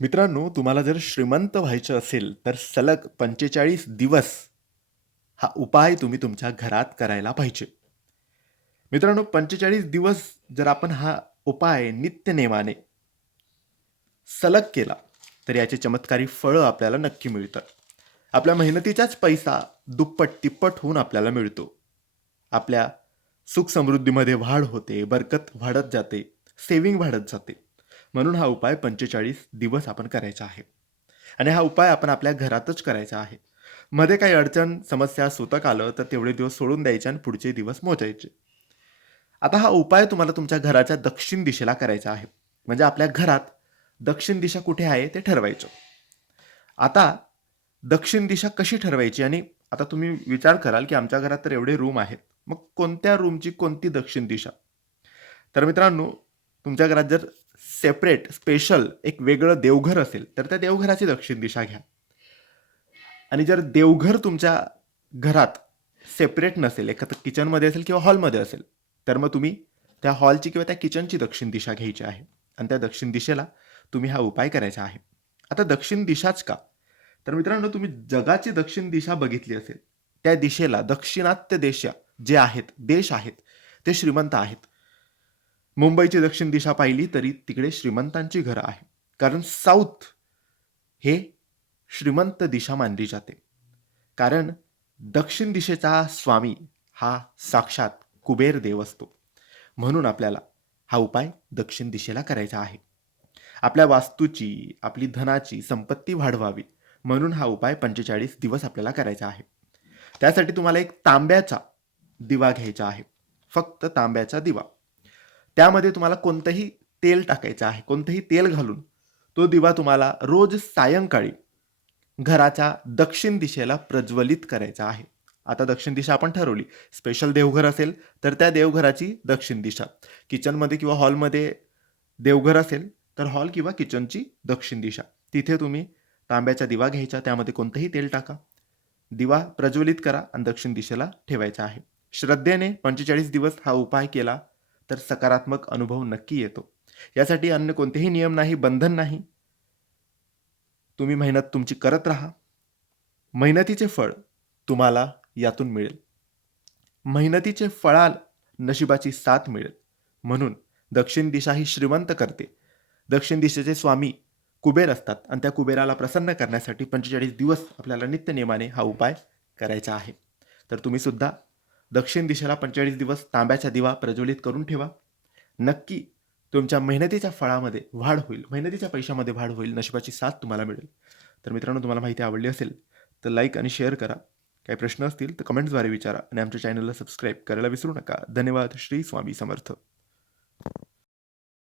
मित्रांनो तुम्हाला जर श्रीमंत व्हायचं असेल तर सलग पंचेचाळीस दिवस हा उपाय तुम्ही तुमच्या घरात करायला पाहिजे. मित्रांनो पंचेचाळीस दिवस जर आपण हा उपाय नित्यनेमाने सलग केला तर याचे चमत्कारी फळं आपल्याला नक्की मिळतात आपल्या मेहनतीचाच पैसा दुप्पट तिप्पट होऊन आपल्याला मिळतो. आपल्या सुख समृद्धीमध्ये वाढ होते बरकत वाढत जाते सेविंग वाढत जाते. म्हणून हा उपाय पंचेचाळीस दिवस आपण करायचा आहे. आणि हा उपाय आपण आपल्या घरातच करायचा आहे. मध्ये काही अडचण समस्या सुतक आलं तर तेवढे दिवस सोडून द्यायचे आणि पुढचे दिवस मोजायचे. आता हा उपाय तुम्हाला तुमच्या घराच्या दक्षिण दिशेला करायचा आहे. म्हणजे आपल्या घरात दक्षिण दिशा कुठे आहे ते ठरवायचं. आता दक्षिण दिशा कशी ठरवायची? आणि आता तुम्ही विचार कराल की आमच्या घरात तर एवढे रूम आहेत. मग कोणत्या रूमची कोणती दक्षिण दिशा? तर मित्रांनो तुमच्या घरात जर सेपरेट स्पेशल एक वेगळं देवघर असेल तर त्या देवघराची दक्षिण दिशा घ्या. आणि जर देवघर तुमच्या घरात सेपरेट नसेल एखादं किचनमध्ये असेल किंवा हॉलमध्ये असेल तर मग तुम्ही त्या हॉलची किंवा त्या किचनची दक्षिण दिशा घ्यायची आहे. आणि त्या दक्षिण दिशेला तुम्ही हा उपाय करायचा आहे. आता दक्षिण दिशाच का? तर मित्रांनो तुम्ही जगाची दक्षिण दिशा बघितली असेल त्या दिशेला दक्षिणात्य देश जे आहेत देश आहेत ते श्रीमंत आहेत. मुंबईची दक्षिण दिशा पाहिली तरी तिकडे श्रीमंतांची घरं आहे. कारण साऊथ हे श्रीमंत दिशा मानली जाते. कारण दक्षिण दिशेचा स्वामी हा साक्षात कुबेर देव असतो. म्हणून आपल्याला हा उपाय दक्षिण दिशेला करायचा आहे. आपल्या वास्तूची आपली धनाची संपत्ती वाढवावी. म्हणून हा उपाय पंचेचाळीस दिवस आपल्याला करायचा आहे. त्यासाठी तुम्हाला एक तांब्याचा दिवा घ्यायचा आहे. फक्त तांब्याचा दिवा. त्यामध्ये तुम्हाला कोणतंही तेल टाकायचं आहे कोणतंही तेल घालून तो दिवा तुम्हाला रोज सायंकाळी घराच्या दक्षिण दिशेला प्रज्वलित करायचा आहे. आता दक्षिण दिशा आपण ठरवली. स्पेशल देवघर असेल तर त्या देवघराची दक्षिण दिशा. किचनमध्ये किंवा हॉलमध्ये देवघर असेल तर हॉल किंवा किचनची दक्षिण दिशा. तिथे तुम्ही तांब्याचा दिवा घ्यायचा त्यामध्ये कोणतंही तेल टाका. दिवा प्रज्वलित करा आणि दक्षिण दिशेला ठेवायचा आहे. श्रद्धेने पंचेचाळीस दिवस हा उपाय केला. तर सकारात्मक अनुभव नक्की येतो. यासाठी अन्य कोणतेही नियम नाही बंधन नाही. तुम्ही मेहनत तुमची करत राहा. मेहनतीचे फळ तुम्हाला यातून मिळेल. मेहनतीचे फळाल नशिबाची साथ मिळेल. म्हणून दक्षिण दिशा ही श्रीमंत करते. दक्षिण दिशेचे स्वामी कुबेर असतात आणि त्या कुबेराला प्रसन्न करण्यासाठी पंचेचाळीस दिवस आपल्याला नित्यनेमाने हा उपाय करायचा आहे. तर तुम्ही सुद्धा दक्षिण दिशेला पंचेचाळीस दिवस तांब्याचा दिवा प्रज्वलित करून ठेवा. नक्की तुमच्या मेहनतीच्या फळामध्ये वाढ होईल. मेहनतीच्या पैशामध्ये वाढ होईल. नशिबाची साथ तुम्हाला मिळेल. तर मित्रांनो तुम्हाला माहिती आवडली असेल तर लाईक आणि शेअर करा. काही प्रश्न असतील तर कमेंट्सद्वारे विचारा आणि आमच्या चॅनलला सबस्क्राईब करायला विसरू नका. धन्यवाद. श्री स्वामी समर्थ.